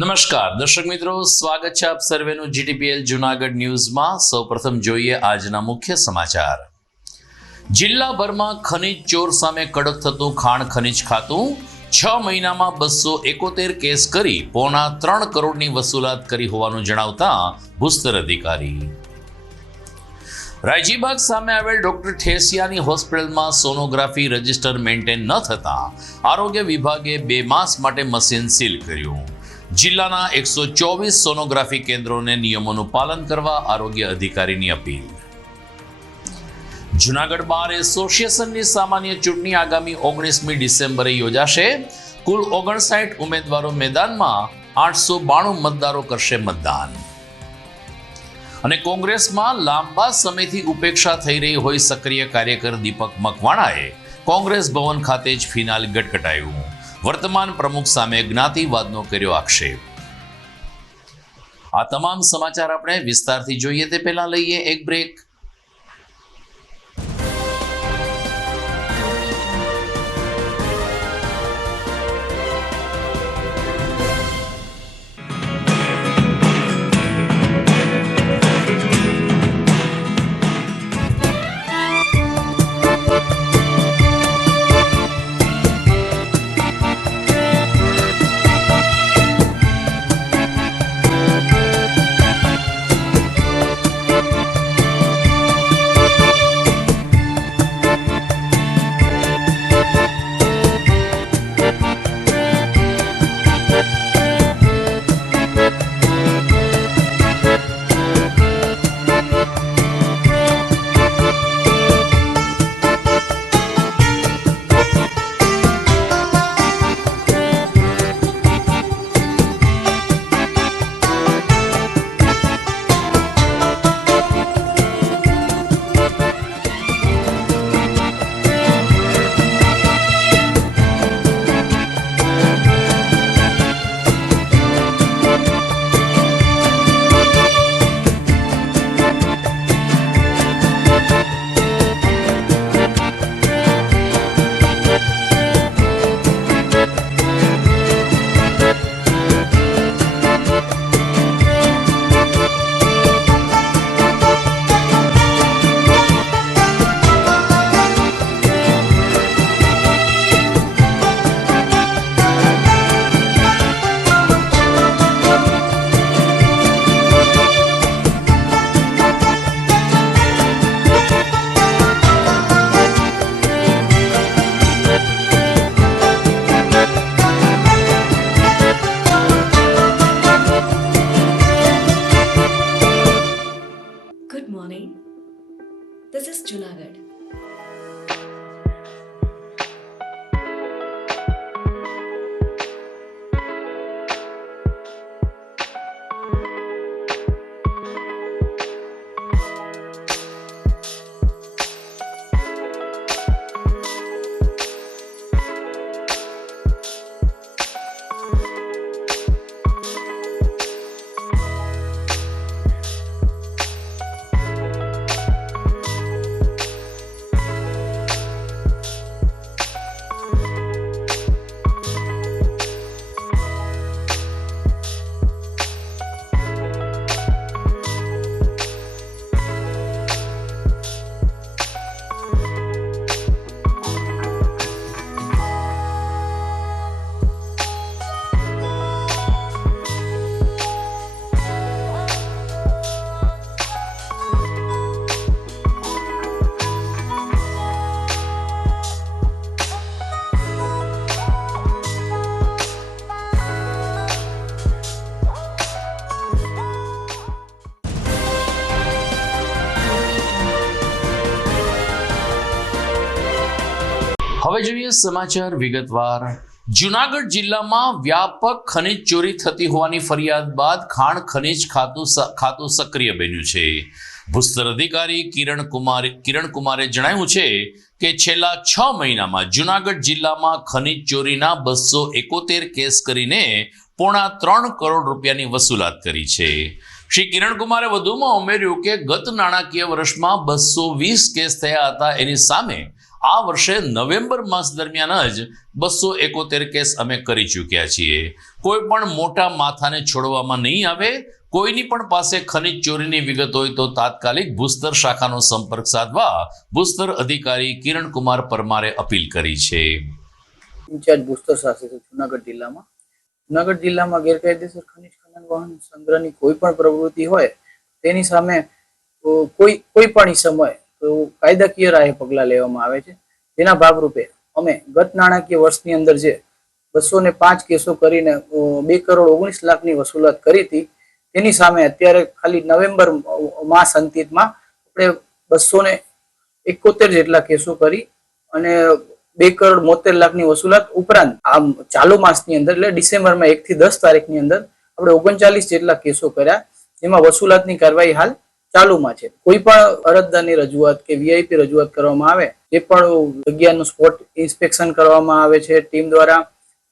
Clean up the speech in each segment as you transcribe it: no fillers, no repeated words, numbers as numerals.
નમસ્કાર દર્શક મિત્રો, સ્વાગત છે આપ સર્વેનું જીટીપીએલ જૂનાગઢ ન્યૂઝમાં। સૌપ્રથમ જોઈએ આજના મુખ્ય સમાચાર। જિલ્લાભરમાં ખનીજ ચોર સામે કડક થતું ખાણ ખનીજ ખાતું 6 મહિનામાં 271 કેસ કરી 3.25 કરોડની વસૂલાત કરી હોવાનું જણાવતા ભૂસ્તર અધિકારી। રાયજીબાગ સામે આવેલ ડોક્ટર ઠેસિયાની હોસ્પિટલમાં સોનોગ્રાફી રજિસ્ટર મેન્ટેન ન થતા આરોગ્ય વિભાગે 2 માસ માટે મશીન સીલ કર્યું। જિલ્લાના 124 સોનોગ્રાફી કેન્દ્રોને નિયમોનું પાલન કરવા આરોગ્ય અધિકારીની અપીલ। જૂનાગઢ બાર એસોસિએશનની સામાન્ય ચૂંટણી આગામી 19મી ડિસેમ્બરે યોજાશે। કુલ 59 ઉમેદવારો મેદાનમાં, 892 મતદારો કરશે મતદાન। અને કોંગ્રેસમાં લાંબા સમયથી ઉપેક્ષા થઈ રહી હોય સક્રિય કાર્યકર દીપક મકવાણાએ કોંગ્રેસ ભવન ખાતે જ ફિનાલ ગટગટાયું। વર્તમાન પ્રમુખ સામે જ્ઞાતિવાદનો કર્યો આક્ષેપ। આ તમામ સમાચાર આપણે વિસ્તારથી જોઈએ તે પહેલા લઈએ એક break. Good morning. This is Junagadh. હવે જોઈએ સમાચાર વિગતવાર। જૂનાગઢ જિલ્લામાં વ્યાપક ખનીજ ચોરી થતી હોવાની ફરિયાદ બાદ ખાણ ખનીજ ખાતું સક્રિય બન્યું છે। ભૂસ્તર અધિકારી કિરણ કુમારે જણાવ્યું છે કે છેલ્લા 6 મહિનામાં જૂનાગઢ જિલ્લામાં ખનીજ ચોરીના 271 કેસ કરીને 3.25 કરોડ રૂપિયાની વસૂલાત કરી છે। શ્રી કિરણ કુમારે વધુમાં ઉમેર્યું કે ગત નાણાકીય વર્ષમાં 220 કેસ થયા હતા, એની સામે આ વર્ષે નવેમ્બર માસ દરમિયાન જ 271 કેસ અમે કરી ચૂક્યા છીએ. કોઈ પણ મોટા માથાને છોડવામાં નહીં આવે. કોઈની પણ પાસે ખનિજ ચોરીની વિગત હોય તો તાત્કાલિક ભૂસ્તર શાખાનો સંપર્ક સાધવા ભૂસ્તર અધિકારી કિરણકુમાર પરમારે અપીલ કરી છે. ઇન્ચાર્જ ભૂસ્તર શાસક જુનાગઢ જિલ્લામાં ગેરકાયદેસર ખનિજ ખનન વાહન સંગ્રહની કોઈ પણ પ્રવૃત્તિ હોય તેની સામે કોઈ પણ સમય કાયદાકીય રાહે પગલાં લેવામાં આવે છે. તેના ભાગરૂપે અમે ગત નાણાકીય વર્ષની અંદર જે 205 કેસો કરીને 2,19,00,000ની વસૂલાત કરી હતી તેની સામે અત્યારે ખાલી નવેમ્બર માસ અંતિમમાં આપણે 271 જેટલા કેસો કરી અને 2,72,00,000ની વસૂલાત ઉપરાંત આ ચાલુ માસની અંદર એટલે ડિસેમ્બરમાં 1 થી 10 તારીખની અંદર આપણે 39 જેટલા કેસો કર્યા, જેમાં વસૂલાતની કાર્યવાહી હાલ ચાલુમાં છે. કોઈ પણ અરજદારની રજૂઆત કે વીઆઈપી રજૂઆત કરવામાં આવે એ પણ જગ્યાનું સ્પોટ ઇન્સ્પેક્શન કરવામાં આવે છે ટીમ દ્વારા,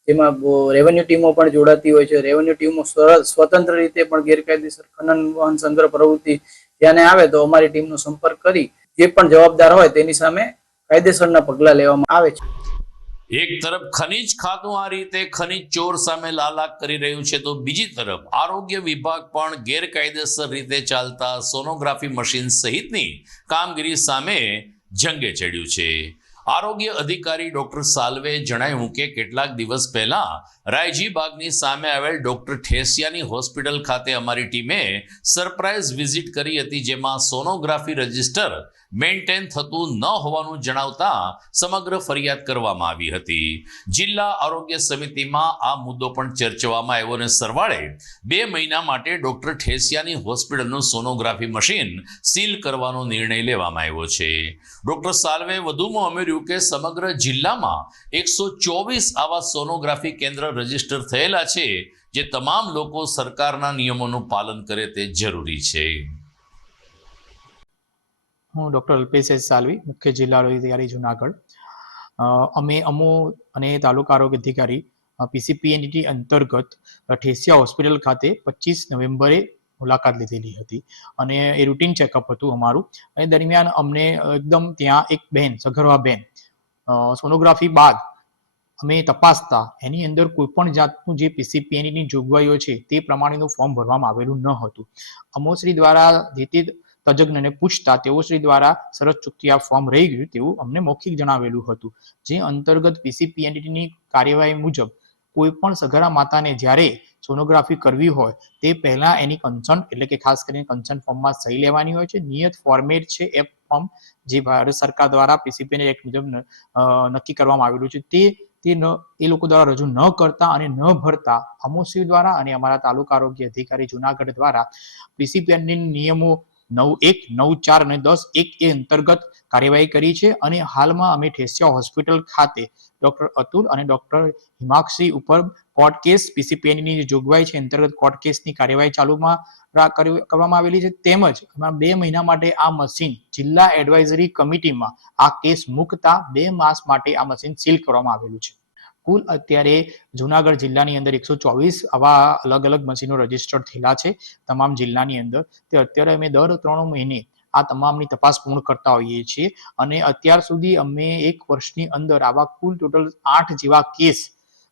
જેમાં રેવન્યુ ટીમો પણ જોડાતી હોય છે. રેવન્યુ ટીમો સ્વતંત્ર રીતે પણ ગેરકાયદેસર ખનન વાહન સંગ્રહ પ્રવૃત્તિ ધ્યાને આવે તો અમારી ટીમનો સંપર્ક કરી જે પણ જવાબદાર હોય તેની સામે કાયદેસરના પગલાં લેવામાં આવે છે. એક તરફ ખનિજ ખાતું આ રીતે ખનિજ ચોર સામે લાલાક કરી રહ્યું છે તો બીજી તરફ આરોગ્ય વિભાગ પણ ગેરકાયદેસર રીતે ચાલતા સોનોગ્રાફી મશીન સહિતની કામગીરી સામે જંગે ચડ્યું છે. આરોગ્ય અધિકારી ડોક્ટર સાલ્વે જણાવ્યું કે કેટલાક દિવસ પહેલા રાયજી બાગની સામે આવેલ ડોક્ટર ઠેસિયાની હોસ્પિટલ ખાતે અમારી ટીમે સરપ્રાઇઝ વિઝિટ કરી હતી, જેમાં સોનોગ્રાફી રજિસ્ટર મેન્ટેન થતું ન હોવાનું જણાવતા સમગ્ર ફરિયાદ કરવામાં આવી હતી. જિલ્લા આરોગ્ય સમિતિમાં આ મુદ્દો પણ ચર્ચવામાં આવ્યો અને સરવાળે 2 મહિના માટે ડોક્ટર ઠેસિયાની હોસ્પિટલનું સોનોગ્રાફી મશીન સીલ કરવાનો નિર્ણય લેવામાં આવ્યો છે. ડોક્ટર સાલ્વે વધુમાં ઉમેર્યું કે સમગ્ર જિલ્લામાં 124 આવા સોનોગ્રાફી કેન્દ્ર રજીસ્ટર થયેલા છે, જે તમામ લોકો સરકારના નિયમોનું પાલન કરે તે જરૂરી છે. હું ડૉક્ટર અલ્પેશ એસ સાલ્વી, મુખ્ય જિલ્લા આરોગ્ય અધિકારી જુનાગઢ. અમો અને તાલુકા આરોગ્ય અધિકારી પીસીપીએનડી અંતર્ગત ઠેસિયા હોસ્પિટલ ખાતે 25 નવેમ્બરે મુલાકાત લીધેલી હતી અને એ રૂટીન ચેકઅપ હતું અમારું. એ દરમિયાન અમને એકદમ ત્યાં એક બહેન, સગર્ભા બહેન, સોનોગ્રાફી બાદ અમે તપાસતા એની અંદર કોઈ પણ જાતનું જે પીસીપીએનડીની જોગવાઈઓ છે તે પ્રમાણેનું ફોર્મ ભરવામાં આવેલું ન હતું. અમોશ્રી દ્વારા જે તે તજજ્ઞને પૂછતા તેઓશ્રી દ્વારા શરત ચૂકથી આ ફોર્મ રહી ગયું તેવું અમને મૌખિક જણાવેલું હતું. જે અંતર્ગત પીસીપીએનડીની કાર્યવાહી મુજબ કોઈ પણ સગર્ભા માતાને જ્યારે સોનોગ્રાફી કરવી હોય તે પહેલા એની કન્સન્ટ એટલે કે ખાસ કરીને કન્સન્ટ ફોર્મમાં સહી લેવાની હોય છે. નિયત ફોર્મેટ છે એ ફોર્મ જે ભારત સરકાર દ્વારા પીસીપીએનડી એક્ટ મુજબ નક્કી કરવામાં આવેલું છે તે એ લોકો દ્વારા રજૂ ન કરતા અને ન ભરતા અમોશ્રી દ્વારા અને અમારા તાલુકા આરોગ્ય અધિકારી જુનાગઢ દ્વારા પીસીપીએનડી નિયમો 9(1), 9(4) અને 10(1) એ અંતર્ગત કાર્યવાહી કરી છે અને હાલમાં અમે ઠેસિયા હોસ્પિટલ ખાતે ડોક્ટર અતુલ અને ડોક્ટર હિમાક્ષી ઉપર કોર્ટ કેસ પીસીપીએનડીની જે જોગવાઈ છે અંતર્ગત કોર્ટ કેસની કાર્યવાહી ચાલુમાં કરવામાં આવેલી છે. તેમજ 2 મહિના માટે આ મશીન જિલ્લા એડવાઇઝરી કમિટીમાં આ કેસ મુકતા 2 માસ માટે આ મશીન સીલ કરવામાં આવેલું છે. કુલ અત્યારે જુનાગઢ જિલ્લાની અંદર 124 આવા અલગ અલગ મશીનો રજીસ્ટર્ડ થયેલા છે તમામ જિલ્લાની અંદર. તે અત્યારે અમે દર 3 મહિને આ તમામની તપાસ પૂર્ણ કરતા હોઈએ છીએ અને અત્યાર સુધી અમે 1 વર્ષની અંદર આવા કુલ ટોટલ 8 જેવા કેસ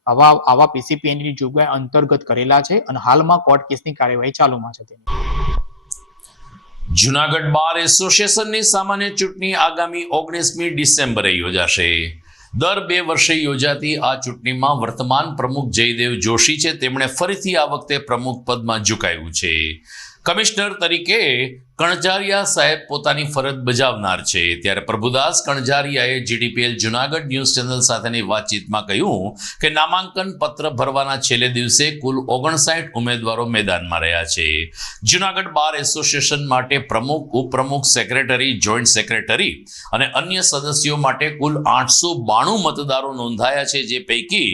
આવા પીસીપીએનડીની જોગવાઈ અંતર્ગત કરેલા છે અને હાલમાં કોર્ટ કેસની કાર્યવાહી ચાલુમાં છે. જુનાગઢ બાર એસોસિએશનની સામાન્ય ચૂંટણી આગામી 19મી ડિસેમ્બરે યોજાશે. દર 2 વર્ષે યોજાતી આ ચૂંટણીમાં વર્તમાન પ્રમુખ જયદેવ જોશી છે તેમણે ફરીથી આ વખતે પ્રમુખ પદમાં ઝુકાયું છે. કમિશનર તરીકે કણઝારિયા સાહેબ પોતાની ફરજ બજાવનાર છે, ત્યારે પ્રભુદાસ કણઝારિયાએ જીડીપીએલ જુનાગઢ ન્યૂઝ ચેનલ સાથેની વાતચીતમાં કહ્યું કે નામાંકન પત્ર ભરવાના છેલ્લે દિવસે કુલ 59 ઉમેદવારો મેદાનમાં રહ્યા છે. જુનાગઢ બાર એસોસિએશન માટે પ્રમુખ, ઉપપ્રમુખ, સેક્રેટરી, જોઈન્ટ સેક્રેટરી અને અન્ય સદસ્યો માટે કુલ 892 મતદારો નોંધાયા છે, જે પૈકી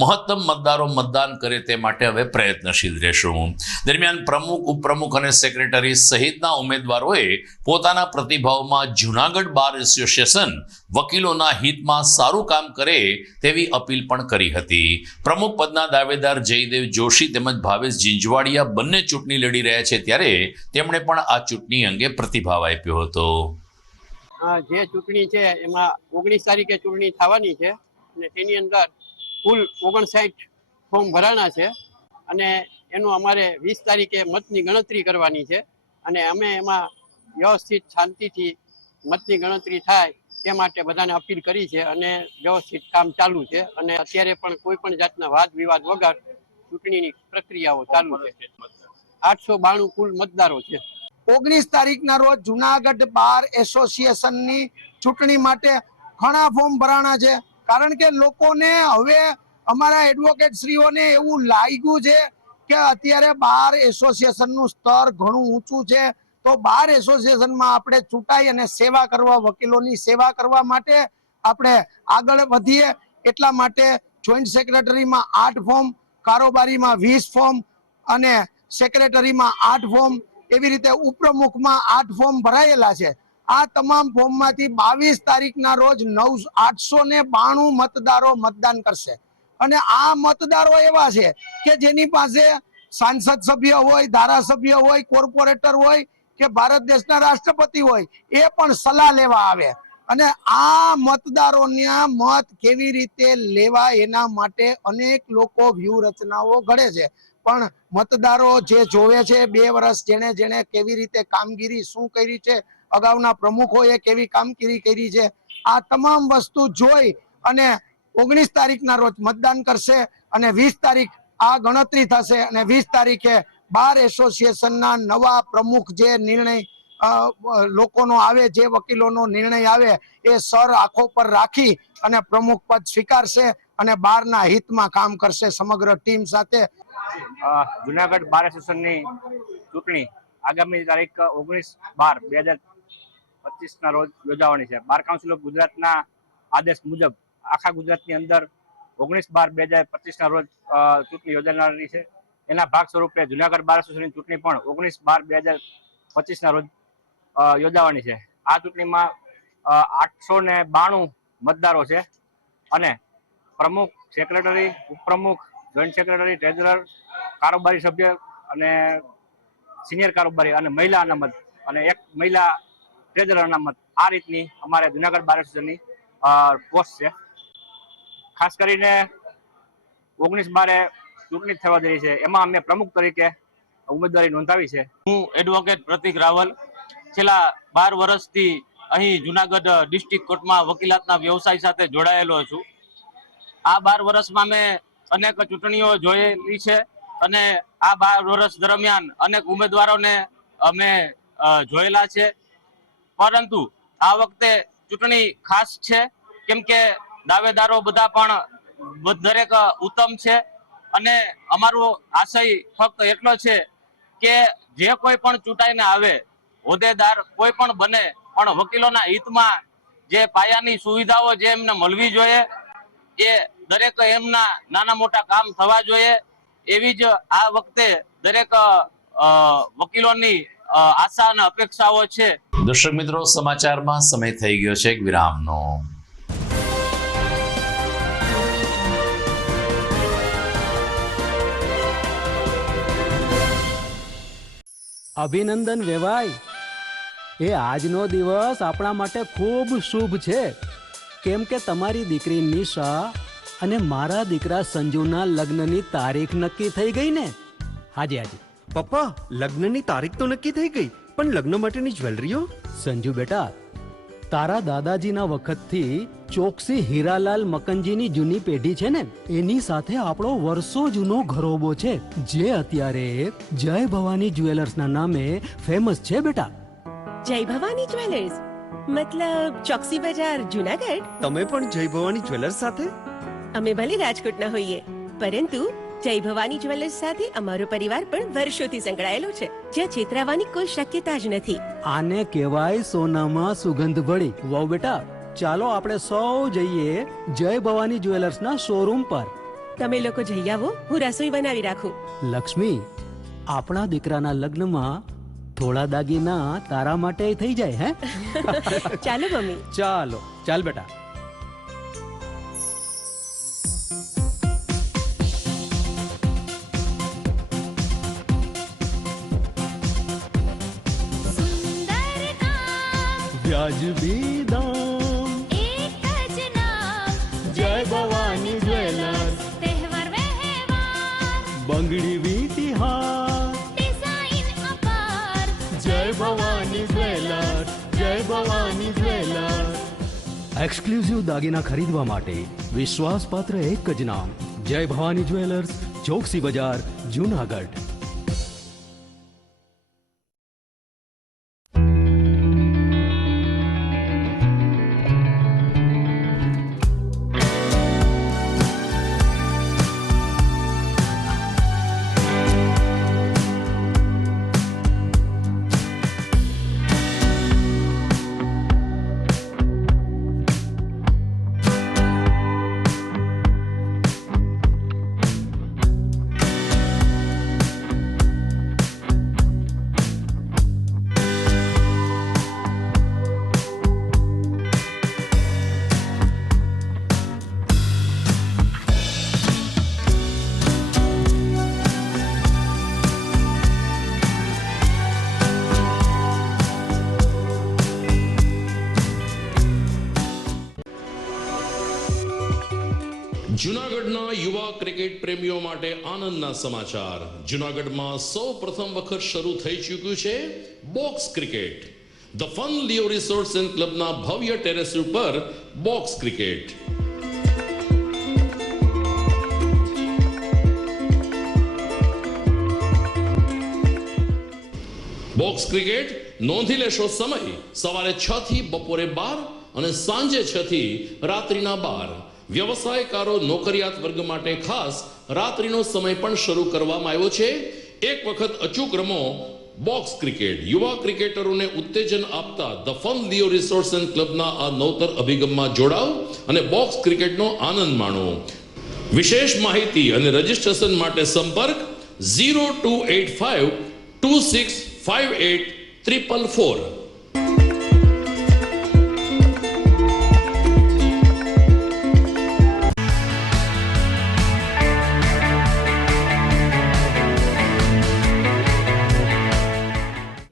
મહત્તમ મતદારો મતદાન કરે તે માટે હવે પ્રયત્નશીલ રહેશું. દરમિયાન પ્રમુખ, ઉપપ્રમુખ અને સેક્રેટરી સહિતના ઉમેદવારોએ પોતાના પ્રતિભાવમાં જુનાગઢ બાર એસોસિએશન વકીલોના હિતમાં સારું કામ કરે તેવી અપીલ પણ કરી હતી. પ્રમુખ પદના દાવેદાર જયદેવ જોશી તેમજ ભાવેશ જીંજવાડિયા બંને ચૂંટણી લડી રહ્યા છે, ત્યારે તેમણે પણ આ ચૂંટણી અંગે પ્રતિભાવ આપ્યો હતો. જે ચૂંટણી છે એમાં 19 તારીખે ચૂંટણી થવાની છે અને તેની અંદર કુલ 59 ફોર્મ ભરાણા છે અને એનું અમારે 20 તારીખે મતની ગણતરી કરવાની છે અને અમે એમાં વ્યવસ્થિત શાંતિથી મતની ગણતરી થાય તે માટે બધાને અપીલ કરી છે અને વ્યવસ્થિત કામ ચાલુ છે અને અત્યારે પણ કોઈ પણ જાતના વાદ વિવાદ વગર ચૂંટણીની પ્રક્રિયાઓ ચાલુ છે. 892 કુલ મતદારો છે. 19 તારીખના રોજ જુનાગઢ બાર એસોસિએશનની ચૂંટણી માટે ઘણા ફોર્મ ભરાણા છે, કારણ કે લોકોને હવે અમારા એડવોકેટ શ્રીઓને એવું લાગ્યું છે કે અત્યારે બાર એસોસિએશનનું સ્તર ઘણું ઊંચું છે, તો બાર એસોસિએશનમાં આપણે ચૂંટાઈ અને સેવા કરવા, વકીલોની સેવા કરવા માટે આપણે આગળ વધીએ. એટલા માટે જોઈન્ટ સેક્રેટરીમાં 8 ફોર્મ, કારોબારીમાં 20 ફોર્મ અને સેક્રેટરીમાં 8 ફોર્મ, એવી રીતે ઉપપ્રમુખમાં 8 ફોર્મ ભરાયેલા છે. આ તમામ ફોર્મમાંથી 22 તારીખના રોજ 892 મતદારો મતદાન કરશે અને આ મતદારો એવા છે કે જેની પાસે સાંસદ સભ્ય હોય, ધારાસભ્ય હોય, કોર્પોરેટર હોય કે ભારત દેશના રાષ્ટ્રપતિ હોય, એ પણ સલાહ લેવા આવે અને આ મતદારોના મત કેવી રીતે લેવા એના માટે અનેક લોકો વ્યૂહરચનાઓ ઘડે છે. પણ મતદારો જે જોવે છે 2 વર્ષ જેણે જેણે કેવી રીતે કામગીરી શું કરી છે, અગાઉના પ્રમુખોએ કેવી કામગીરી કરી છે, આ તમામ વસ્તુ જોઈ અને 19 તારીખના રોજ મતદાન કરશે અને 20 તારીખ આ ગણતરી થશે અને 20 તારીખે બાર એસોસિએશનના નવા પ્રમુખ જે નિર્ણય લોકોનો આવે, જે વકીલોનો નિર્ણય આવે એ સર આંખો પર રાખી અને પ્રમુખ પદ સ્વીકારશે અને બારના હિતમાં કામ કરશે સમગ્ર ટીમ સાથે. જુનાગઢ બાર એસોસિએશનની ચૂંટણી આગામી તારીખ 19/12/2025 ના રોજ યોજાવાની છે. બાર કાઉન્સિલ ઓફ ગુજરાતના આદેશ મુજબ આખા ગુજરાતની અંદર 19/12/2025 ના રોજ ચૂંટણી યોજાનારી છે. એના ભાગ સ્વરૂપે જુનાગઢ બાર એસોસિએશનની ચૂંટણી પણ 19/12/2025 ના રોજ યોજાવાની છે. આ ચૂંટણીમાં 892 મતદારો છે અને પ્રમુખ, સેક્રેટરી, ઉપપ્રમુખ, જોઈન્ટ સેક્રેટરી, ટ્રેઝરર, કારોબારી સભ્ય અને સિનિયર કારોબારી અને મહિલા અનામત અને 1 મહિલા ટ્રેઝરર અનામત, આ રીતની અમારે જુનાગઢ બાર એસોસિએશનની પોસ્ટ છે. ખાસ કરીને 19/12 ચૂંટણી થવા જઈ છે, એમાં અમે પ્રમુખ તરીકે ઉમેદવારી નોંધાવી છે. હું એડવોકેટ પ્રતિક રાવલ છેલ્લા 12 વર્ષથી અહીં જુનાગઢ ડિસ્ટ્રિક્ટ કોર્ટમાં વકીલાતના વ્યવસાય સાથે જોડાયેલો છું. આ 12 વર્ષમાં મેં અનેક ચૂંટણીઓ જોયેલી છે અને આ 12 વર્ષ દરમિયાન અનેક ઉમેદવારોને અમે જોયેલા છે, પરંતુ આ વખતે ચૂંટણી ખાસ છે કેમ કે દાવેદારો બધા પણ દરેક ઉત્તમ છે અને અમારો આશય ફક્ત એટલો છે કે જે કોઈ પણ ચૂંટાઈને આવે, હોદ્દેદાર કોઈ પણ બને, પણ વકીલોના હિતમાં જે પાયાની સુવિધાઓ જે એમને મળવી જોઈએ એ દરેક એમના નાના મોટા કામ થવા જોઈએ, એવી જ આ વખતે દરેક વકીલોની આશા અને અપેક્ષાઓ છે. દર્શક મિત્રો, સમાચારમાં સમય થઈ ગયો છે એક વિરામનો. અભિનંદન વેવાઈ, એ આજનો દિવસ આપણા માટે ખૂબ શુભ છે કેમ કે તમારી દીકરી નિશા અને મારા દીકરા સંજુના લગ્નની તારીખ નક્કી થઈ ગઈ ને. હાજી હાજી પપ્પા, લગ્નની તારીખ તો નક્કી થઈ ગઈ, પણ લગ્ન માટેની જ્વેલરીઓ? સંજુ બેટા, તારા દાદાજીના વખતથી ચોકસી હીરાલાલ મકનજીની જૂની પેઢી છે ને, એની સાથે આપણો વર્ષો જૂનો ઘરોબો છે જે અત્યારે જય ભવાની જ્વેલર્સના નામે ફેમસ છે બેટા. જય ભવાની જ્વેલર્સ મતલબ ચોકસી બજાર જુનાગઢ? તમે પણ જય ભવાની જ્વેલર્સ સાથે? અમે ભલે રાજકોટના હોઈએ, પરંતુ જય ભવાની જ્વેલર્સ સાથે અમારો પરિવાર પણ વર્ષોથી સંકળાયેલો છે, જ્યાં છેતરાવાની કોઈ શક્યતા જ નથી. આને કહેવાય સોનામાં સુગંધ ભળી. વાવ બેટા, ચાલો આપણે સૌ જઈએ જય ભવાની જ્વેલર્સના શોરૂમ પર. તમે લોકો જઈ આવો, હું રસોઈ બનાવી રાખું. લક્ષ્મી, આપણા દીકરાના લગ્નમાં થોડા દાગીના તારા માટે થઈ જાય હે? ચાલો મમ્મી. ચાલો ચાલ બેટા. વાજબી દામ, એક જ નામ, જય ભવાની જ્વેલર્સ, તહેવાર વ્યવહાર, બંગડી વીટી હાર, ડિઝાઇન અપાર, જય ભવાની જ્વેલર્સ, જય ભવાની જ્વેલર્સ. એક્સક્લુઝિવ દાગીના ખરીદવા માટે વિશ્વાસપાત્ર એક જ નામ, જય ભવાની જ્વેલર્સ, ચોકસી બજાર, જુનાગઢ. જૂનાગઢના યુવા ક્રિકેટ પ્રેમીઓ માટે આનંદના સમાચાર. જૂનાગઢમાં સૌ પ્રથમ વખત શરૂ થઈ ચૂક્યું છે box cricket. The fun Leo resorts and ક્લબના ભવ્ય ટેરેસ ઉપર બોક્સ ક્રિકેટ. બોક્સ ક્રિકેટ નોંધી લેશો સમય સવારે 6 થી બપોરે 12 અને સાંજે 6 થી રાત્રિના 12. વ્યવસાયકારો નોકરિયાત વર્ગ માટે ખાસ રાત્રિનો સમય પણ શરૂ કરવામાં આવ્યો છે. એક વખત અચૂક રમો બોક્સ ક્રિકેટ. યુવા ક્રિકેટરોને ઉત્તેજન આપતા the fun Leo resorts and ક્લબના આ નવતર અભિગમમાં જોડાઓ અને બોક્સ ક્રિકેટનો આનંદ માણો. વિશેષ માહિતી અને રજીસ્ટ્રેશન માટે સંપર્ક 0285 2658 444.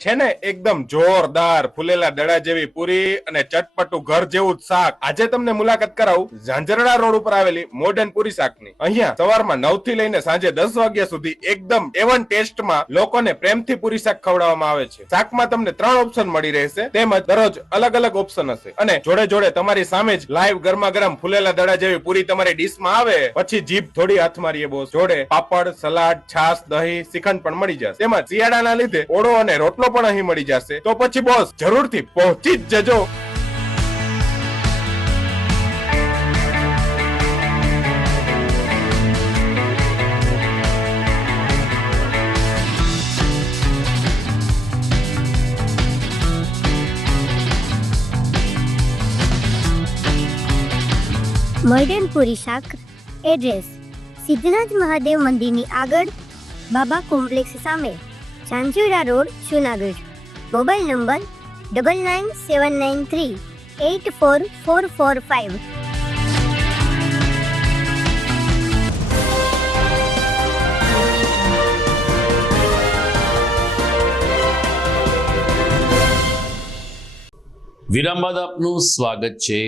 છે ને એકદમ જોરદાર ફૂલેલા દડા જેવી પૂરી અને ચટપટું ઘર જેવું જ શાક. આજે તમને મુલાકાત કરાવું ઝાંઝરડા રોડ ઉપર આવેલી મોડર્ન પૂરી શાકની. અહીંયા સવારમાં 9 થી લઈને સાંજે 10 વાગ્યા સુધી એકદમ એવન ટેસ્ટમાં લોકોને પ્રેમથી પૂરી શાક ખવડાવવામાં આવે છે. શાકમાં તમને 3 ઓપ્શન મળી રહેશે, તેમજ દરરોજ અલગ અલગ ઓપ્શન હશે અને જોડે જોડે તમારી સામે જ લાઈવ ગરમા ગરમ ફૂલેલા દડા જેવી પૂરી તમારી ડીશમાં આવે પછી જીભ થોડી હાથ મારીએ બોસ. જોડે પાપડ, સલાડ, છાશ, દહીં, શ્રીખંડ પણ મળી જશે. તેમજ શિયાળાના લીધે ઓળો અને રોટલો પણ અહીં મળી જશે. તો પછી બોસ જરૂરથી પહોંચી જ જજો. મોડર્ન પૂરી શાક. એડ્રેસ સિદ્ધનાથ મહાદેવ મંદિરની આગળ, બાબા કોમ્પ્લેક્સ સામે, Zanzarda road, Junagadh. Mobile number 9979384445. વિરામ બાદ આપનું સ્વાગત છે.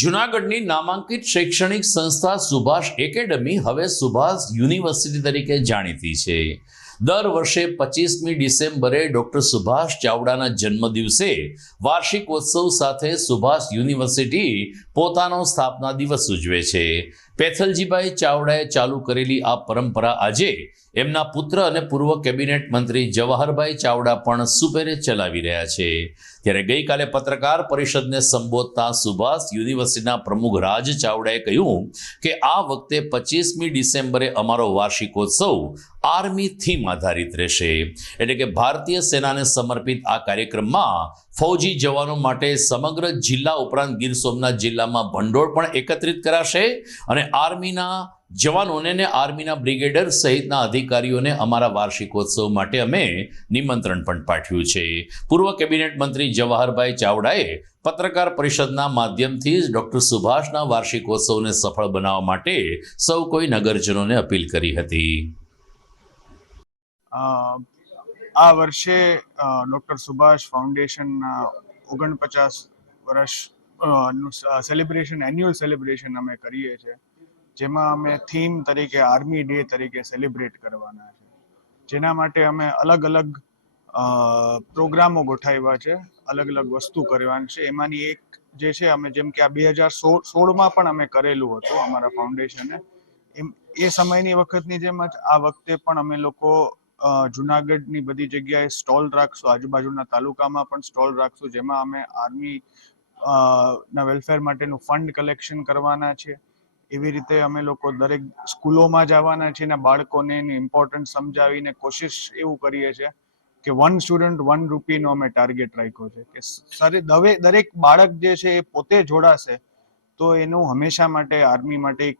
જૂનાગઢની નામાંકિત શૈક્ષણિક સંસ્થા સુભાષ એકેડમી હવે સુભાષ યુનિવર્સિટી તરીકે જાણીતી છે. દર વર્ષે 25મી ડિસેમ્બરે ડોક્ટર સુભાષ ચાવડાના જન્મદિવસે વાર્ષિકોત્સવ સાથે સુભાષ યુનિવર્સિટી પોતાનો સ્થાપના દિવસ ઉજવે છે. પેથલજીભાઈ ચાવડાએ ચાલુ કરેલી આ પરંપરા આજે એમના પુત્ર અને પૂર્વ કેબિનેટ મંત્રી જવાહરભાઈ ચાવડા પણ સુપેરે ચલાવી રહ્યા છે. ત્યારે ગઈકાલે પત્રકાર પરિષદને સંબોધતા સુભાષ યુનિવર્સિટીના પ્રમુખ રાજ ચાવડાએ કહ્યું કે આ વખતે 25મી ડિસેમ્બરે અમારો વાર્ષિકોત્સવ આર્મી થીમ આધારિત રહેશે. એટલે કે ભારતીય સેનાને સમર્પિત આ કાર્યક્રમમાં ફૌજી જવાનો માટે સમગ્ર જિલ્લા ઉપરાંત ગીર સોમનાથ જિલ્લામાં ભંડોળ પણ એકત્રિત કરાશે અને આર્મીના જવાનોને અને આર્મીના બ્રિગેડર સહિતના અધિકારીઓને અમારા વાર્ષિકોત્સવ માટે અમે નિમંત્રણ પણ પાઠવ્યું છે. પૂર્વ કેબિનેટ મંત્રી જવાહરભાઈ ચાવડાએ પત્રકાર પરિષદના માધ્યમથી જ ડોક્ટર સુભાષના વાર્ષિકોત્સવને સફળ બનાવવા માટે સૌ કોઈ નગરજનોને અપીલ કરી હતી. આ વર્ષે ડોક્ટર સુભાષ ફાઉન્ડેશનના 49 વર્ષ નું સેલિબ્રેશન, એન્યુઅલ સેલિબ્રેશન અમે કરીએ છીએ, જેમાં અમે થીમ તરીકે આર્મી ડે તરીકે સેલિબ્રેટ કરવાના છે, જેના માટે અમે અલગ અલગ પ્રોગ્રામો ગોઠવ્યા છે, અલગ અલગ વસ્તુ કરવાની છે. એમાંની એક જે છે, અમે જેમ કે આ 2016માં પણ અમે કરેલું હતું અમારા ફાઉન્ડેશને, એ સમયની વખતની જેમ જ આ વખતે પણ અમે લોકો જુનાગઢની બધી જગ્યાએ સ્ટોલ રાખશું, આજુબાજુના તાલુકામાં પણ સ્ટોલ રાખશું, જેમાં અમે આર્મી ના વેલફેર માટેનું ફંડ કલેક્શન કરવાના છે. એવી રીતે અમે લોકો દરેક સ્કૂલોમાં જવાના છીએ અને બાળકોને એની ઇમ્પોર્ટન્સ સમજાવીને કોશિશ એવું કરીએ છીએ કે 1 સ્ટુડન્ટ 1 રૂપીનો અમે ટાર્ગેટ રાખ્યો છે કે દરેક બાળક જે છે એ પોતે જોડાશે તો એનું હંમેશા માટે આર્મી માટે એક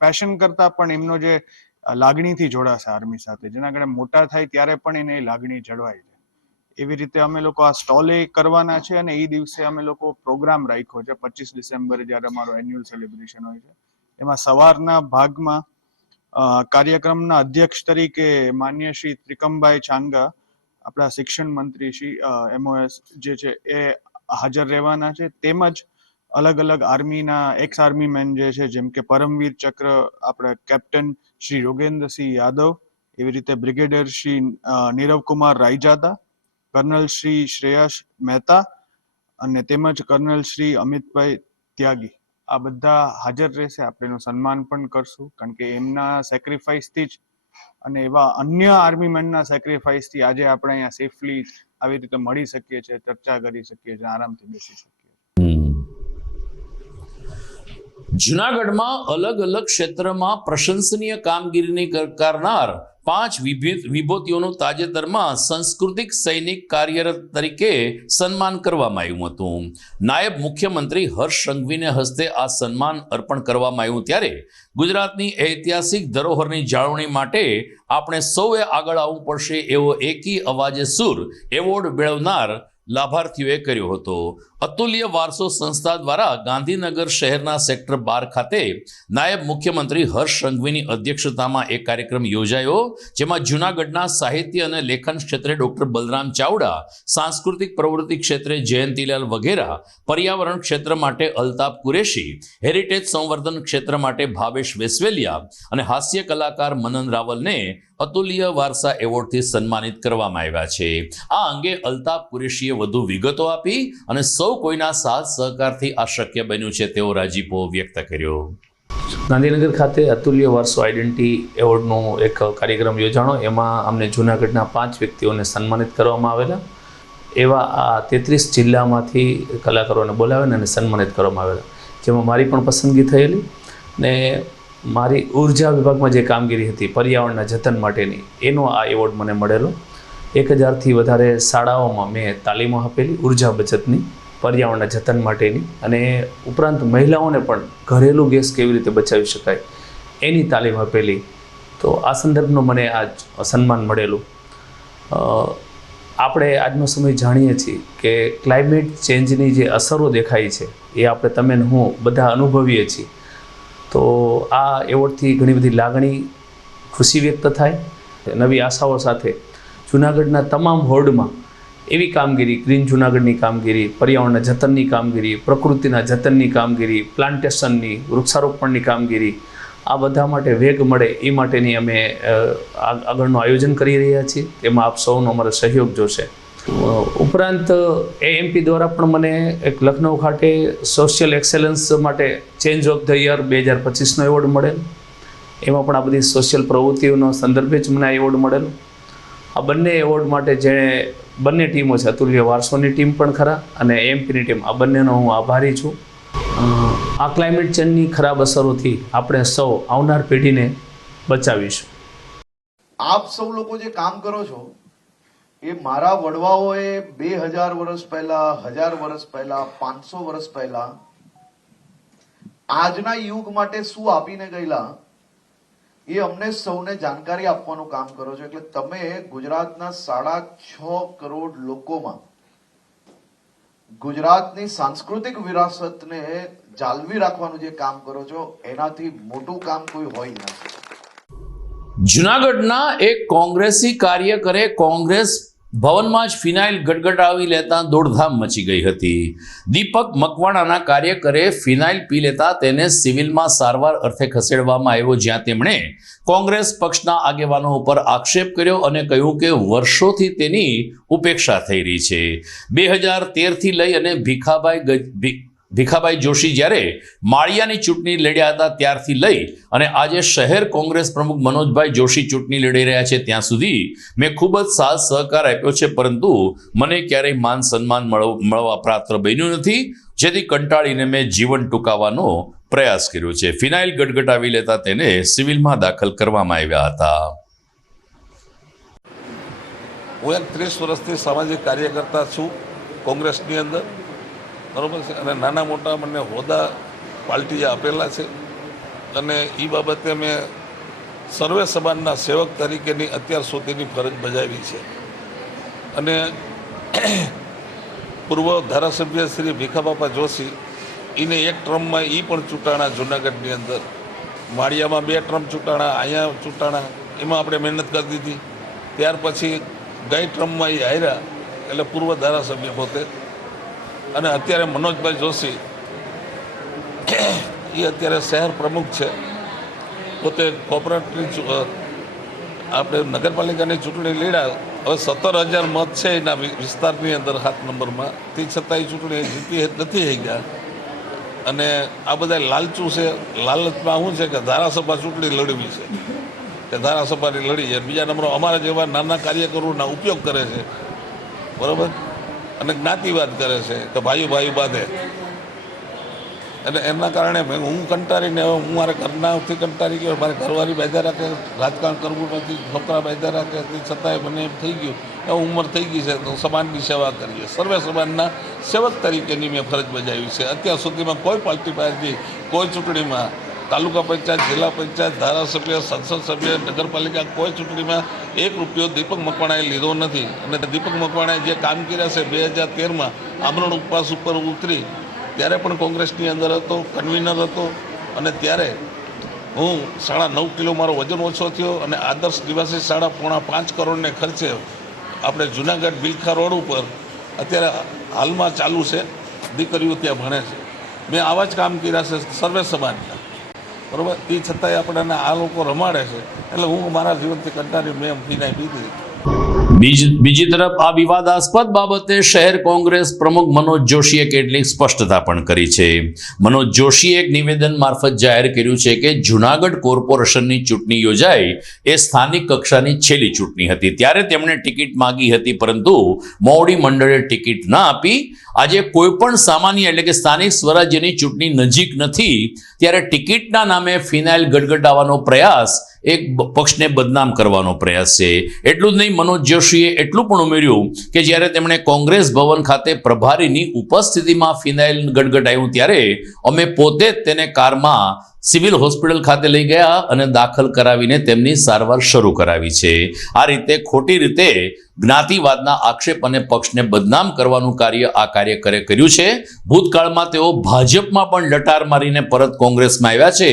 પેશન કરતા પણ એમનો જે લાગણીથી જોડાશે આર્મી સાથે, જેના કારણે મોટા થાય ત્યારે પણ એને લાગણી જળવાય છે. એવી રીતે અમે લોકો આ સ્ટોલે કરવાના છે અને એ દિવસે અમે લોકો પ્રોગ્રામ રાખ્યો છે 25 ડિસેમ્બરે જ્યારે અમારો એન્યુઅલ સેલિબ્રેશન હોય છે. એમાં સવારના ભાગમાં કાર્યક્રમના અધ્યક્ષ તરીકે માન્ય શ્રી ત્રિકમભાઈ ચાંગા, આપણા શિક્ષણ મંત્રી શ્રી MOS જે છે એ હાજર રહેવાના છે. તેમજ અલગ અલગ આર્મીના એક્સ આર્મી મેન જે છે, જેમ કે પરમવીર ચક્ર આપણા કેપ્ટન શ્રી યોગેન્દ્રસિંહ યાદવ, એવી રીતે બ્રિગેડિયર શ્રી નીરવકુમાર રાયજાદા, કર્નલ શ્રી શ્રેયસ મહેતા અને તેમજ કર્નલ શ્રી અમિતભાઈ ત્યાગી, આ બધા હાજર રહેશે. આપણે એનું સન્માન પણ કરશું, કારણ કે એમના સેક્રિફાઈસથી જ અને એવા અન્ય આર્મી મેનના સેક્રિફાઈસથી આજે આપણે અહીંયા સેફલી આવી રીતે મળી શકીએ છીએ, ચર્ચા કરી શકીએ છીએ, આરામથી બેસી શકીએ. જુનાગઢમાં અલગ અલગ ક્ષેત્રમાં પ્રશંસનીય કામગીરી કરનાર 5 વિભૂતિઓનું તાજેતરમાં સાંસ્કૃતિક સૈનિક કાર્યરત તરીકે સન્માન કરવામાં આવ્યું હતું. નાયબ મુખ્યમંત્રી હર્ષ સંઘવીને હસ્તે આ સન્માન અર્પણ કરવામાં આવ્યું, ત્યારે ગુજરાતની ઐતિહાસિક ધરોહરની જાળવણી માટે આપણે સૌએ આગળ આવવું પડશે એવો એકી અવાજે સૂર એવોર્ડ મેળવનાર લાભાર્થીઓએ કર્યો હતો. અતુલ્ય વારસો સંસ્થા દ્વારા ગાંધીનગર શહેરના સેક્ટર 12 ખાતે નાયબ મુખ્યમંત્રી હર્ષ સંઘવીની અધ્યક્ષતામાં એક કાર્યક્રમ યોજાયો, જેમાં જૂનાગઢના સાહિત્ય અને લેખન ક્ષેત્રે ડોક્ટર બલરામ ચાવડા, સાંસ્કૃતિક પ્રવૃત્તિ ક્ષેત્રે જયંતીલાલ વઘેરા, પર્યાવરણ ક્ષેત્ર માટે અલ્તાફ કુરેશી, હેરિટેજ સંવર્ધન ક્ષેત્ર માટે ભાવેશ વેસવેલિયા અને હાસ્ય કલાકાર મનન રાવલને અતુલ્ય વારસા એવોર્ડથી સન્માનિત કરવામાં આવ્યા છે. આ અંગે અલ્તાફ કુરેશીએ વધુ વિગતો આપી અને સૌ કોઈના સાથ સહકારથી આ શક્ય બન્યું છે તેવો રાજીપો વ્યક્ત કર્યો. ગાંધીનગર ખાતે અતુલ્ય વારસો આઈડેન્ટિટી એવોર્ડનો એક કાર્યક્રમ યોજાણો. એમાં અમને જૂનાગઢના 5 વ્યક્તિઓને સન્માનિત કરવામાં આવેલા. એવા આ 33 જિલ્લામાંથી કલાકારોને બોલાવીને અને સન્માનિત કરવામાં આવેલા, જેમાં મારી પણ પસંદગી થયેલી ને મારી ઉર્જા વિભાગમાં જે કામગીરી હતી પર્યાવરણના જતન માટેની, એનો આ એવોર્ડ મને મળેલો. 1000થી વધારે શાળાઓમાં મેં તાલીમો આપેલી ઉર્જા બચતની, પર્યાવરણના જતન માટેની, અને ઉપરાંત મહિલાઓને પણ ઘરેલું ગેસ કેવી રીતે બચાવી શકાય એની તાલીમ આપેલી. તો આ સંદર્ભનો મને આ સન્માન મળેલું. આપણે આજનો સમય જાણીએ છીએ કે ક્લાઇમેટ ચેન્જની જે અસરો દેખાય છે એ આપણે તમે ને હું બધા અનુભવીએ છીએ. તો આ એવોર્ડથી ઘણી બધી લાગણી, ખુશી વ્યક્ત થાય. નવી આશાઓ સાથે જૂનાગઢના તમામ વોર્ડમાં એવી કામગીરી, ગ્રીન જૂનાગઢની કામગીરી, પર્યાવરણના જતનની કામગીરી, પ્રકૃતિના જતનની કામગીરી, પ્લાન્ટેશનની, વૃક્ષારોપણની કામગીરી, આ બધા માટે વેગ મળે એ માટેની અમે આગળનું આયોજન કરી રહ્યા છીએ. તેમાં આપ સૌનો અમારો સહયોગ જોશે. ઉપરાંત AMP દ્વારા પણ મને એક લખનઉ ખાતે સોશિયલ એક્સેલન્સ માટે ચેન્જ ઓફ ધ યર 2025નો એવોર્ડ મળેલ. એમાં પણ આ બધી સોશિયલ પ્રવૃત્તિઓનો સંદર્ભે જ મને આ એવોર્ડ મળેલો. આ બંને એવોર્ડ માટે જે બંને ટીમો છે, અતુલ્ય વારસોની ટીમ પણ ખરા અને AMPની ટીમ, આ બંનેનો હું આભારી છું. આ ક્લાઇમેટ ચેન્જની ખરાબ અસરોથી આપણે સૌ આવનાર પેઢીને બચાવીશું. આપ સૌ લોકો જે કામ કરો છો એ મારા વડવાઓએ 2000 વર્ષ પહેલા, 1000 વર્ષ પહેલા, 500 વર્ષ પહેલા આજના યુગ માટે શું આપીને ગયેલા એ અમને સૌને જાણકારી આપવાનું કામ કરો છો. એટલે તમે ગુજરાતના 6.5 કરોડ લોકોમાં ગુજરાતની સાંસ્કૃતિક વિરાસતને જાળવી રાખવાનું જે કામ કરો છો એનાથી મોટું કામ કોઈ હોય નથી. જૂનાગઢના એક કોંગ્રેસી કાર્યકરે કોંગ્રેસ ભવનમાં જ ફિનાઇલ ગટગટાવી લેતા દોડધામ મચી ગઈ હતી. દીપક મકવાણાના કાર્યકરે ફિનાઇલ પી લેતા તેને સિવિલમાં સારવાર અર્થે ખસેડવામાં આવ્યો, જ્યાં તેમણે કોંગ્રેસ પક્ષના આગેવાનો ઉપર આક્ષેપ કર્યો અને કહ્યું કે વર્ષોથી તેની ઉપેક્ષા થઈ રહી છે. 2013થી લઈ અને ભીખાભાઈ જોશી જ્યારે માળિયાની ચૂંટણી લડ્યા હતા ત્યારથી લઈ અને આજે શહેર કોંગ્રેસ પ્રમુખ મનોજભાઈ જોશી ચૂંટણી લડી રહ્યા છે ત્યાં સુધી મેં ખૂબ જ સાથ સહકાર આપ્યો છે, પરંતુ મને ક્યારેય માન સન્માન મળવા પાત્ર બન્યું નથી, જેથી કંટાળીને મેં જીવન ટૂંકાવવાનો પ્રયાસ કર્યો છે. ફિનાઇલ ગટગટાવી લેતા તેને સિવિલમાં દાખલ કરવામાં આવ્યા હતા. હું એક 30 વર્ષથી સામાજિક કાર્યકર્તા છું કોંગ્રેસની અંદર, બરાબર છે, અને નાના મોટા મને હોદ્દા પાર્ટીએ આપેલા છે અને એ બાબતે મેં સર્વે સમાજના સેવક તરીકેની અત્યાર સુધીની ફરજ બજાવી છે. અને પૂર્વ ધારાસભ્ય શ્રી ભીખાબાપા જોશી એને એક ટ્રમમાં એ પણ ચૂંટાણા જૂનાગઢની અંદર, માળિયામાં 2 ટ્રમ ચૂંટાણા, અહીંયા ચૂંટાણા, એમાં આપણે મહેનત કરી દીધી. ત્યાર પછી ગઈ ટ્રમમાં એ હાર્યા, એટલે પૂર્વ ધારાસભ્ય પોતે. અને અત્યારે મનોજભાઈ જોશી એ અત્યારે શહેર પ્રમુખ છે, પોતે કોર્પોરેટની આપણે નગરપાલિકાની ચૂંટણી લડ્યા. હવે 17,000 મત છે એના વિસ્તારની અંદર 7 નંબરમાં, તે છતાંય ચૂંટણી જીતી નથી થઈ ગયા. અને આ બધા લાલચું છે. લાલચમાં શું છે કે ધારાસભા ચૂંટણી લડવી છે, કે ધારાસભાની લડી છે. બીજા નંબર અમારા જેવા નાના કાર્યકરોના ઉપયોગ કરે છે, બરાબર, અને જ્ઞાતિવાદ કરે છે કે ભાઈ બાંધે. અને એના કારણે હું કંટાળીને હવે હું મારા ઘરનાથી કંટાળી ગયો, મારે ઘરવાળી બાંધ્યા રાખે, રાજકારણ કરવું નથી, છોકરા બાંધ્યા રાખે, તે છતાંય મને એમ થઈ ગયું હવે ઉંમર થઈ ગઈ છે તો સમાજની સેવા કરીએ. સર્વે સમાજના સેવક તરીકેની મેં ફરજ બજાવી છે. અત્યાર સુધીમાં કોઈ પાર્ટી પાસેથી કોઈ ચૂંટણીમાં, તાલુકા પંચાયત, જિલ્લા પંચાયત, ધારાસભ્ય, સંસદ સભ્ય, નગરપાલિકા, કોઈ ચૂંટણીમાં 1 રૂપિયો દીપક મકવાણાએ લીધો નથી. અને દીપક મકવાણાએ જે કામ કર્યા છે 2013માં આમરણ ઉપવાસ ઉપર ઉતરી ત્યારે પણ કોંગ્રેસની અંદર હતો, કન્વીનર હતો. અને ત્યારે હું 9.5 કિલો મારો વજન ઓછો થયો અને આદર્શ નિવાસી શાળા 4.5 કરોડને ખર્ચે આપણે જુનાગઢ બિલખા રોડ ઉપર અત્યારે હાલમાં ચાલુ છે, દીકરીઓ ત્યાં ભણે છે. મેં આવા જ કામ કર્યા છે સર્વે સમાજના, બરાબર. એ છતાંય આપણને આ લોકો રમાડે છે, એટલે હું મારા જીવનથી કંટાળી મેં ફિનાઈ પીધી. બીજી તરફ આ વિવાદાસ્પદ બાબતે શહેર કોંગ્રેસ પ્રમુખ મનોજ જોશીએ કેટલીક સ્પષ્ટતા પણ કરી છે. મનોજ જોશીએ એક નિવેદન મારફત જાહેર કર્યું છે કે જૂનાગઢ કોર્પોરેશનની ચૂંટણી યોજાઈ એ સ્થાનિક કક્ષાની છેલ્લી ચૂંટણી હતી, ત્યારે તેમણે ટિકિટ માંગી હતી, પરંતુ મોવડી મંડળે ટિકિટ ન આપી. આજે કોઈ પણ સામાન્ય એટલે કે સ્થાનિક સ્વરાજ્યની ચૂંટણી નજીક નથી, ત્યારે ટિકિટના નામે ફિનાઇલ ગટગટાવવાનો પ્રયાસ એક પક્ષને બદનામ કરવાનો પ્રયાસ છે. એટલું જ નહીં, મનોજ જોશીએ એટલું પણ ઉમેર્યું કે જ્યારે તેમણે કોંગ્રેસ ભવન ખાતે પ્રભારીની ઉપસ્થિતિમાં ફિનાઇલ ગટગટાવ્યું ત્યારે અમે પોતે જ તેને કારમાં સિવિલ હોસ્પિટલ ખાતે લઈ ગયા અને દાખલ કરાવીને તેમની સારવાર શરૂ કરાવી છે. આ રીતે ખોટી રીતે જ્ઞાતિવાદના આક્ષેપ અને પક્ષને બદનામ કરવાનું કાર્ય આ કાર્યકરે કર્યું છે. ભૂતકાળમાં તેઓ ભાજપમાં પણ લટાર મારીને પરત કોંગ્રેસમાં આવ્યા છે.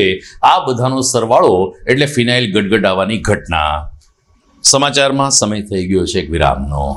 આ બધાનો સરવાળો એટલે ફિનાઇલ ગટગટાવવાની ઘટના. સમાચારમાં સમય થઈ ગયો છે એક વિરામનો.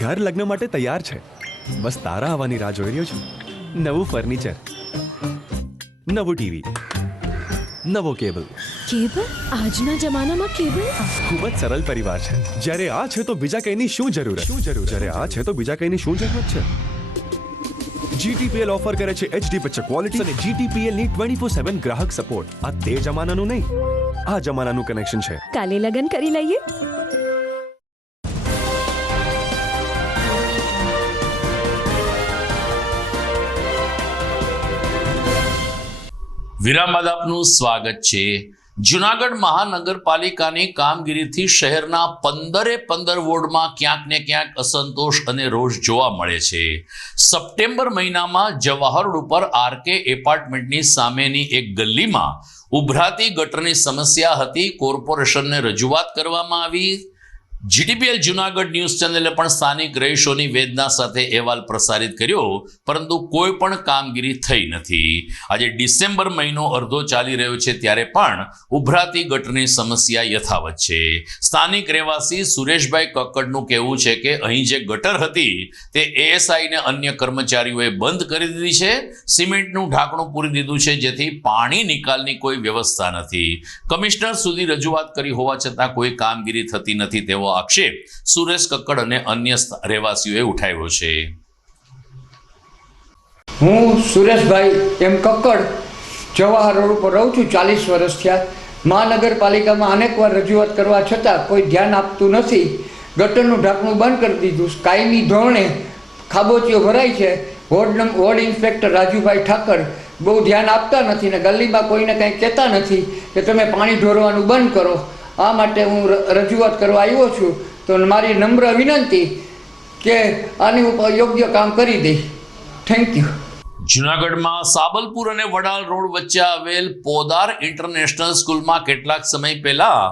ઘર લગ્ન માટે તૈયાર છે, બસ તારા આવવાની રાહ જોઈ રહ્યો છું. નવું ફર્નિચર, નવું ટીવી, નવો કેબલ. કેબલ? આજના જમાનામાં કેબલ? ખૂબ જ સરળ પરિવાર છે. જ્યારે આ છે તો બીજા કઈની શું જરૂરત? જ્યારે આ છે તો બીજા કઈની શું જરૂરત છે? GTPL ઓફર કરે છે HD પિક્ચર ક્વોલિટી અને GTPL ની 24/7 ગ્રાહક સપોર્ટ. આ તે જમાનાનું નહીં, આ જમાનાનું કનેક્શન છે. કાલે લગન કરી લઈએ. વિરામ બાદ આપનું સ્વાગત છે. જુનાગઢ મહાનગરપાલિકાની કામગીરીથી શહેરના 15 વોર્ડમાં ક્યાંક ને ક્યાંક અસંતોષ અને રોષ જોવા મળે છે. સપ્ટેમ્બર મહિનામાં જવાહર રોડ ઉપર RK એપાર્ટમેન્ટની સામેની એક ગલીમાં ઉભરાતી ગટરની સમસ્યા હતી. કોર્પોરેશનને રજૂઆત કરવામાં આવી. GTPL જુનાગઢ ન્યૂઝ ચેનલે પણ સ્થાનિક રહીશોની વેદના સાથે અહેવાલ પ્રસારિત કર્યો, પરંતુ કોઈ પણ કામગીરી થઈ નથી. આજે ડિસેમ્બર મહિનો અડધો ચાલી રહ્યો છે ત્યારે પણ ઉભરાતી ગટરની સમસ્યા યથાવત છે. સ્થાનિક રહેવાસી સુરેશભાઈ કક્કડનું કહેવું છે કે અહીં જે ગટર હતી તે ASI ને અન્ય કર્મચારીઓએ બંધ કરી દીધી છે. સિમેન્ટનું ઢાંકણું પૂરી દીધું છે, જેથી પાણી નિકાલની કોઈ વ્યવસ્થા નથી. કમિશનર સુધી રજૂઆત કરી હોવા છતાં કોઈ કામગીરી થતી નથી તેવો આક્ષેપ સુરેશ કક્કડ અને અન્ય રહેવાસીઓએ ઉઠાવ્યો છે. હું સુરેશભાઈ એમ કક્કડ જવાહર રોડ ઉપર રહું છું. 40 વર્ષ થયા. મહાનગરપાલિકામાં અનેકવાર રજૂઆત કરવા છતાં કોઈ ધ્યાન આપતું નથી. ગટરનું ઢાંકણું બંધ કરી દીધું. કાયમી ધોરણે ખાબોચીઓ ભરાય છે. વોર્ડ ઇન્સ્પેક્ટર રાજુભાઈ ઠાકર બહુ ધ્યાન આપતા નથી ને ગલીમાં કોઈને કંઈ કહેતા નથી કે તમે પાણી ઢોરવાનું બંધ કરો. આ માટે હું રજૂઆત કરવા આવ્યો છું. તો મારી નમ્ર વિનંતી કે આની ઉપર યોગ્ય કામ કરી દે. Thank you. જુનાગઢમાં સાબલપુર અને વડાલ રોડ વચ્ચે આવેલ પોદાર ઇન્ટરનેશનલ સ્કૂલમાં કેટલાક સમય પહેલા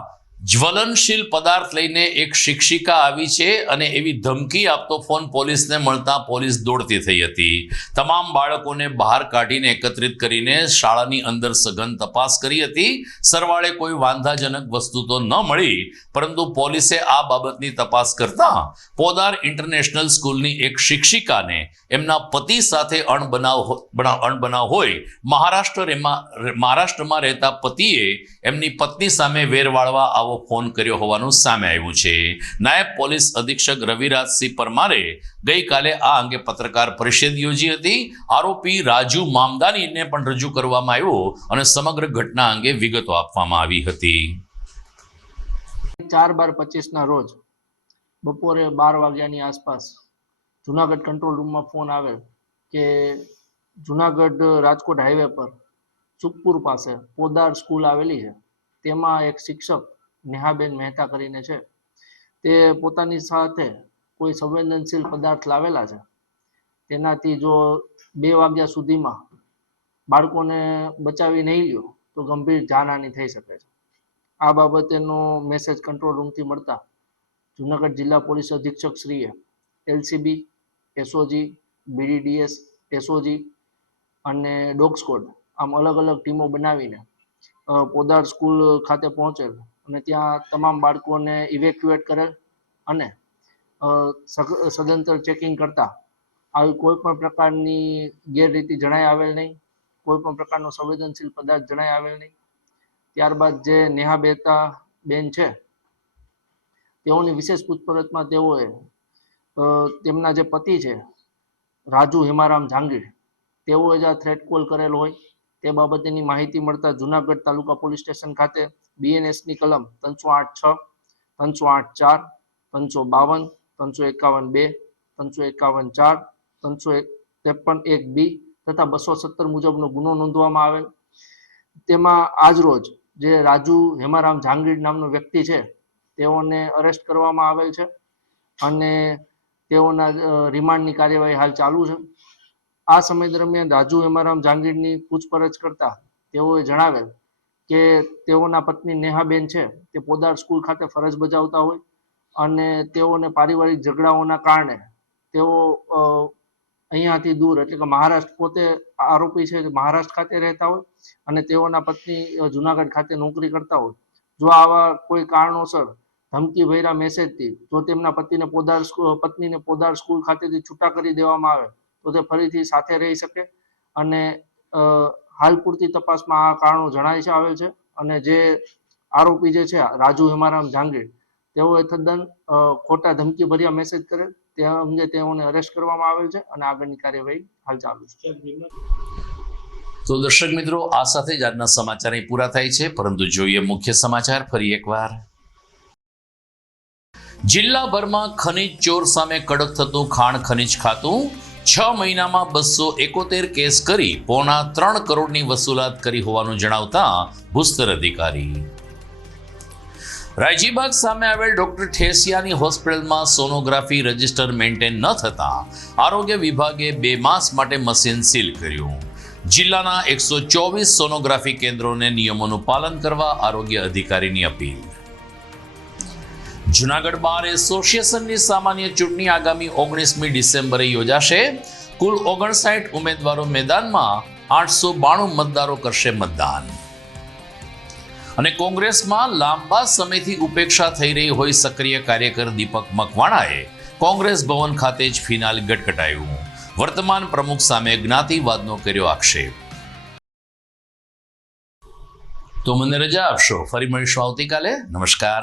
જ્વલનશીલ પદાર્થ લઈને એક શિક્ષિકા આવી છે અને એવી ધમકી આપતો ફોન પોલીસને મળતા પોલીસ દોડતી થઈ હતી. તમામ બાળકોને બહાર કાઢીને એકત્રિત કરીને શાળાની અંદર સઘન તપાસ કરી હતી. સરવાળે કોઈ વાંધાજનક વસ્તુ તો ન મળી, પરંતુ પોલીસે આ બાબતની તપાસ કરતા પોદાર ઇન્ટરનેશનલ સ્કૂલની એક શિક્ષિકાને એમના પતિ સાથે અણબનાવ હોય મહારાષ્ટ્રમાં રહેતા પતિએ એમની પત્ની સામે વેર વાળવા ફોન કર્યો હોવાનું સામે આવ્યું છે. નાયબ પોલીસ અધિક્ષક રવિરાજસિંહ પરમારે ગઈકાલે આ અંગે પત્રકાર પરિષદ યોજી હતી. આરોપી રાજુ મામદાનીને પણ રજૂ કરવામાં આવ્યો અને સમગ્ર ઘટના અંગે વિગતો આપવામાં આવી હતી. 4/12/25 રોજ બપોરે 12 વાગ્યાની આસપાસ જુનાગઢ કંટ્રોલ રૂમમાં ફોન આવેલ કે જુનાગઢ રાજકોટ હાઈવે પર સુખપુર પાસે પોદાર સ્કૂલ આવેલી છે, તેમાં એક શિક્ષક નેહાબેન મહેતા કરીને છે, તે પોતાની સાથે કોઈ સંવેદનશીલ પદાર્થ લાવેલા છે. તેનાથી જો 2 વાગ્યા સુધીમાં બાળકોને બચાવી નહીં લ્યો તો ગંભીર જાનહાનિ થઈ શકે છે. આ બાબતેનો મેસેજ કંટ્રોલ રૂમથી મળતા જુનાગઢ જિલ્લા પોલીસ અધિક્ષક શ્રીએ LCB, SOG, BDDS, SOG અને ડોગ સ્કોડ આમ અલગ અલગ ટીમો બનાવીને પોદાર સ્કૂલ ખાતે પહોંચેલ અને ત્યાં તમામ બાળકોને ઇવેક્યુએટ કરેલ અને સદંતર ચેકિંગ કરતા આવી કોઈ પણ પ્રકારની ગેરરીતિ જણાઈ આવેલ નહીં, કોઈ પણ પ્રકારનો સંવેદનશીલ પદાર્થ જણાઈ આવેલ નહીં. ત્યારબાદ જે નેહા મહેતા બેન છે તેઓની વિશેષ પૂછપરછમાં તેઓએ તેમના જે પતિ છે રાજુ હેમારામ જાંગીર, તેઓએ જ આ થ્રેટ કોલ કરેલ હોય તે બાબતેની માહિતી મળતા જુનાગઢ તાલુકા પોલીસ સ્ટેશન ખાતે BNSની કલમ 308(6), 308(4), 352, 351(2), 351(4), 353(1)B તથા 217 મુજબનો ગુનો નોંધવામાં આવેલ. તેમાં આજરોજ જે રાજુ હેમારામ જાંગીર નામનો વ્યક્તિ છે તેઓને અરેસ્ટ કરવામાં આવેલ છે અને તેઓના રિમાન્ડની કાર્યવાહી હાલ ચાલુ છે. આ સમય દરમિયાન રાજુ હેમારામ જાંગીરની પૂછપરછ કરતા તેઓએ જણાવેલ કે તેઓના પત્ની નેહાબેન છે તે પોદાર સ્કૂલ ખાતે ફરજ બજાવતા હોય અને તેઓને પારિવારિક ઝઘડાઓના કારણે તેઓ અહીંયાથી દૂર એટલે કે મહારાષ્ટ્ર, પોતે આરોપી છે મહારાષ્ટ્ર ખાતે રહેતા હોય અને તેઓના પત્ની જુનાગઢ ખાતે નોકરી કરતા હોય. જો આવા કોઈ કારણોસર ધમકી ભર્યા મેસેજથી જો તેમના પત્નીને પોદાર સ્કૂલ ખાતેથી છૂટા કરી દેવામાં આવે તો તે ફરીથી સાથે રહી શકે. અને હાલ પૂરતી તપાસમાં આ કારણો જણાય આવેલ છે. અને જે આરોપી જે છે રાજુ હિમારામ જાંગીર, તેઓએ તદ્દન ખોટા ધમકી ભર્યા મેસેજ કરેલ, તે અંગે તેઓને અરેસ્ટ કરવામાં આવેલ છે અને આગળની કાર્યવાહી હાલ ચાલુ છે. તો દર્શક મિત્રો, આ સાથે જ આજના સમાચાર અહીં પૂરા થાય છે, પરંતુ જોઈએ મુખ્ય સમાચાર ફરી એકવાર. જિલ્લાભરમાં ખનીજ ચોર સામે કડક થતું ખાણ ખનીજ ખાતું 6 મહિનામાં 271 કેસ કરી 3.25 કરોડની વસૂલાત કરી હોવાનું જણાવતા ભૂસ્તર અધિકારી. રાયજીબાગ સામે આવેલ ડોક્ટર ઠેસિયાની હોસ્પિટલમાં સોનોગ્રાફી રજિસ્ટર મેન્ટેન ન થતા આરોગ્ય વિભાગે 2 માસ માટે મશીન સીલ કર્યું. જિલ્લાના 124 સોનોગ્રાફી કેન્દ્રોને નિયમોનું પાલન કરવા આરોગ્ય અધિકારીની અપીલ. જુનાગઢ બાર એસોસિએશનની સામાન્ય ચૂંટણી આગામી 19મી ડિસેમ્બરે યોજાશે. કુલ 59 ઉમેદવારો મેદાનમાં, 892 મતદારો કરશે મતદાન. અને કોંગ્રેસમાં લાંબા સમયથી ઉપેક્ષા થઈ રહી હોય સક્રિય કાર્યકર દીપક મકવાણાએ કોંગ્રેસ ભવન ખાતે જ ફિનાલ ગટગટાયું. વર્તમાન પ્રમુખ સામે જ્ઞાતિવાદનો કર્યો આક્ષેપ. તો મને રજા આપશો, ફરી મળીશું આવતીકાલે. નમસ્કાર.